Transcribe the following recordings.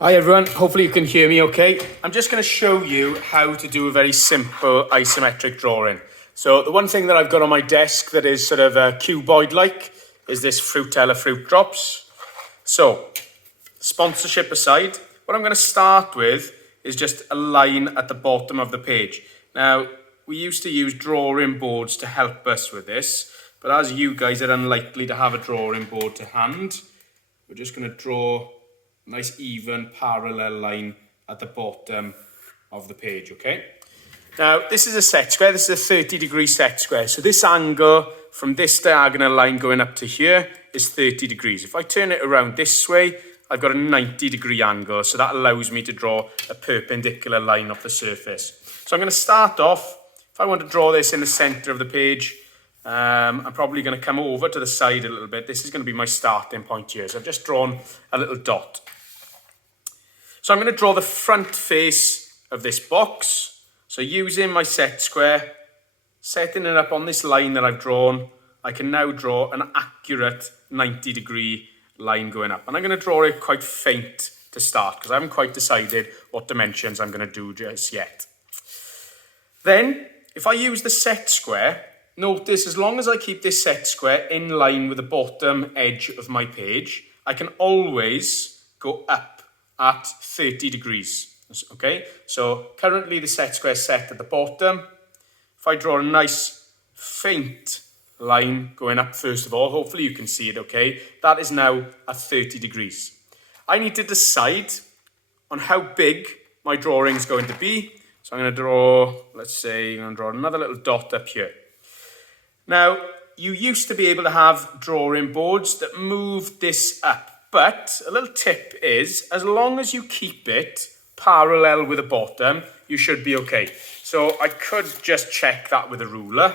Hi everyone, hopefully you can hear me okay. I'm just going to show you how to do a very simple isometric drawing. So the one thing that I've got on my desk that is sort of cuboid-like is this Fruitella fruit drops. So, sponsorship aside, what I'm going to start with is just a line at the bottom of the page. Now, we used to use drawing boards to help us with this, but as you guys are unlikely to have a drawing board to hand, we're just going to draw nice even parallel line at the bottom of the page, okay? Now, this is a set square. This is a 30-degree set square. So this angle from this diagonal line going up to here is 30 degrees. If I turn it around this way, I've got a 90-degree angle. So that allows me to draw a perpendicular line off the surface. So I'm going to start off. If I want to draw this in the center of the page, I'm probably going to come over to the side a little bit. This is going to be my starting point here. So I've just drawn a little dot. So I'm going to draw the front face of this box. So using my set square, setting it up on this line that I've drawn, I can now draw an accurate 90-degree line going up. And I'm going to draw it quite faint to start because I haven't quite decided what dimensions I'm going to do just yet. Then, if I use the set square, notice as long as I keep this set square in line with the bottom edge of my page, I can always go up at 30 degrees, okay? So currently the set square is set at the bottom. If I draw a nice faint line going up first of all, hopefully you can see it, okay? That is now at 30 degrees. I need to decide on how big my drawing is going to be. So I'm going to draw, let's say, I'm going to draw another little dot up here. Now, you used to be able to have drawing boards that move this up. But a little tip is, as long as you keep it parallel with the bottom, you should be okay. So I could just check that with a ruler.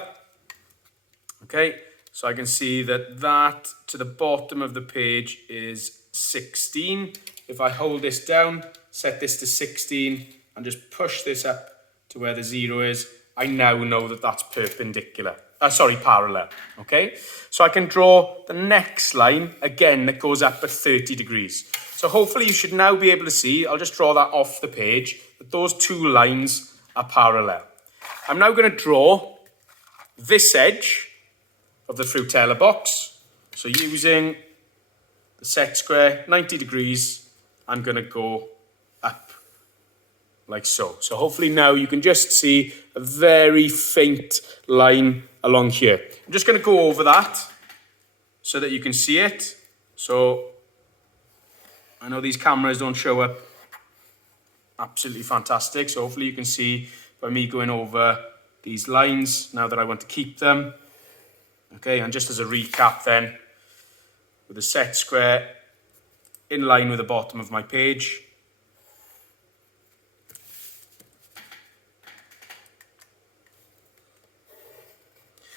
Okay, so I can see that that to the bottom of the page is 16. If I hold this down, set this to 16, and just push this up to where the 0 is, I now know that that's perpendicular. Parallel, okay? So I can draw the next line, again, that goes up at 30 degrees. So hopefully you should now be able to see, I'll just draw that off the page, that those two lines are parallel. I'm now going to draw this edge of the Fruitella box. So using the set square, 90 degrees, I'm going to go up like so. So hopefully now you can just see a very faint line along here. I'm just going to go over that so that you can see it. So I know these cameras don't show up absolutely fantastic. So hopefully you can see by me going over these lines now that I want to keep them. Okay, and just as a recap then, with the set square in line with the bottom of my page,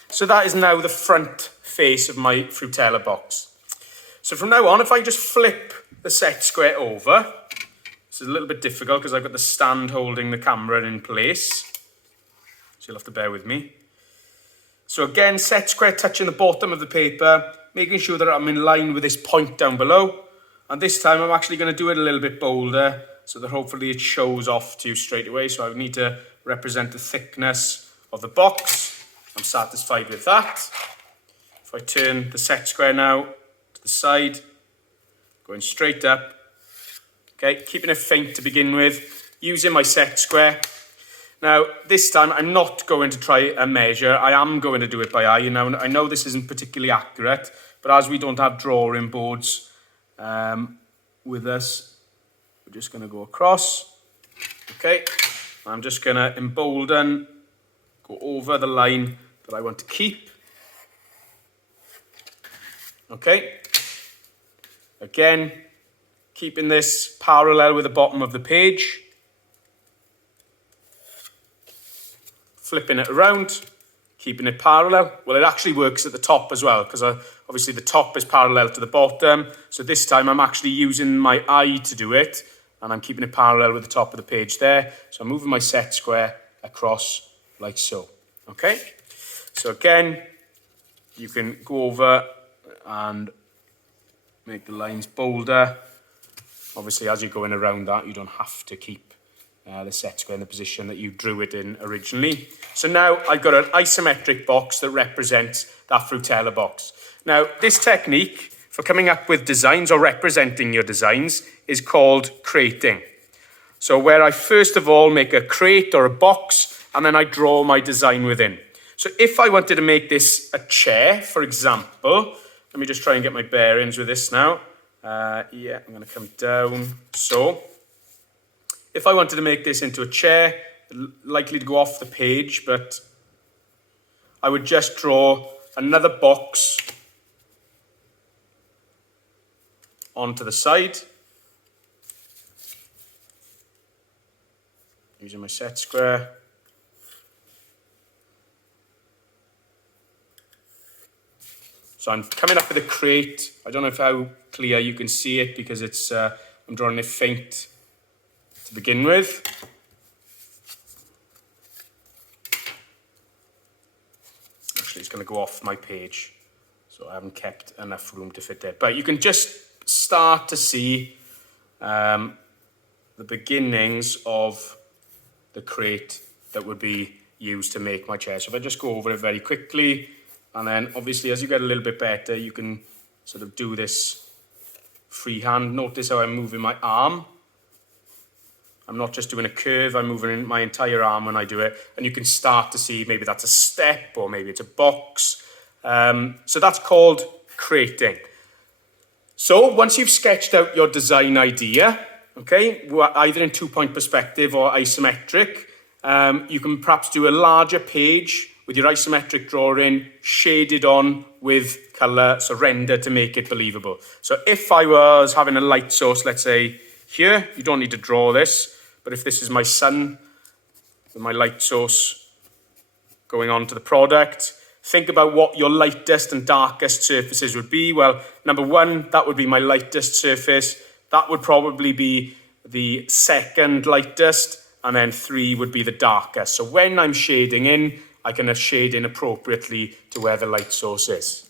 so that is now the front face of my Fruitella box. So from now on, if I just flip the set square over, this is a little bit difficult because I've got the stand holding the camera in place. So you'll have to bear with me. So again, set square touching the bottom of the paper, making sure that I'm in line with this point down below. And this time I'm actually going to do it a little bit bolder so that hopefully it shows off to you straight away. So I need to represent the thickness of the box. I'm satisfied with that. If I turn the set square now to the side, going straight up, okay, keeping it faint to begin with, using my set square. Now, this time I'm not going to try a measure. I am going to do it by eye. Now, I know this isn't particularly accurate, but as we don't have drawing boards with us, we're just going to go across. Okay, I'm just going to embolden, go over the line that I want to keep. Okay. Again, keeping this parallel with the bottom of the page. Flipping it around, keeping it parallel. Well, it actually works at the top as well because obviously the top is parallel to the bottom. So this time I'm actually using my eye to do it and I'm keeping it parallel with the top of the page there. So I'm moving my set square across like so. Okay. So again, you can go over and make the lines bolder Obviously, as you're going around that, you don't have to keep the set square in the position that you drew it in originally. So now I've got an isometric box that represents that Frutella box. Now, this technique for coming up with designs or representing your designs is called crating. So where I first of all make a crate or a box, and then I draw my design within. So if I wanted to make this a chair, for example, let me just try and get my bearings with this now. Yeah, I'm going to come down. So if I wanted to make this into a chair, likely to go off the page, but I would just draw another box onto the side using my set square. So I'm coming up with a crate. I don't know how clear you can see it because it's I'm drawing it faint to begin with. Actually, it's going to go off my page, so I haven't kept enough room to fit there. But you can just start to see the beginnings of the crate that would be used to make my chair. So if I just go over it very quickly, and then obviously as you get a little bit better, you can sort of do this freehand. Notice how I'm moving my arm. I'm not just doing a curve, I'm moving my entire arm when I do it. And you can start to see maybe that's a step or maybe it's a box. So that's called crating. So once you've sketched out your design idea, okay, either in 2-point perspective or isometric, you can perhaps do a larger page with your isometric drawing shaded on with colour, so render to make it believable. So if I was having a light source, let's say here, you don't need to draw this, but if this is my sun with my light source going on to the product, think about what your lightest and darkest surfaces would be. Well, number one, that would be my lightest surface. That would probably be the second lightest, and then 3 would be the darkest. So when I'm shading in, I can shade in appropriately to where the light source is.